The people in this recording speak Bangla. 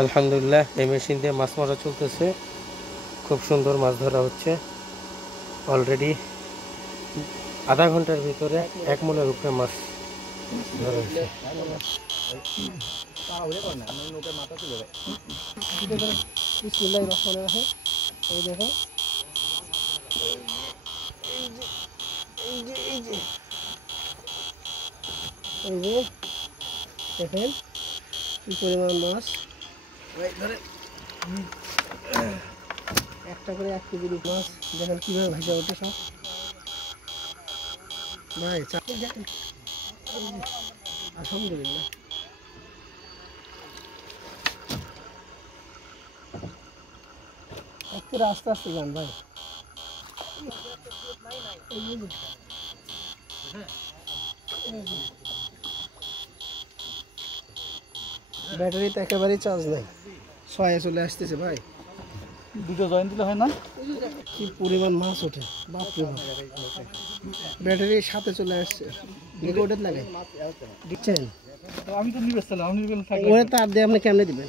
আলহামদুলিল্লাহ এই মেশিন দিয়ে মাছ মারা চলতেছে। খুব সুন্দর মাছ ধরা হচ্ছে। অলরেডি আধা ঘন্টার ভিতরে 1 মনের উপরে মাছ ধরা হচ্ছে। বিসমিল্লাহির রহমানির রহিম। এই দেখো, এই যে দেখেন কি পরিমাণ মাছ। একটা করে 1 কেজির মাছ দেখেন কিভাবে ভেসে ওঠে সব। ভাই দেখেন, আলহামদুলিল্লাহ। একটু আস্তে আস্তে যান ভাই। ব্যাটারিতে একেবারেই চার্জ নাই, 6 চলে আসতেছে ভাই। দুটো জয়েন দিলে হয় না? কি পরিমাণ মাছ ওঠে, বাপরে বাপ। ব্যাটারির সাথে চলে আসছে, ওটা লাগাই দিচ্ছেন। আমি তো নিবে, আমি নিবে। ওটা তার দিয়ে আপনি কেমনে দিবেন?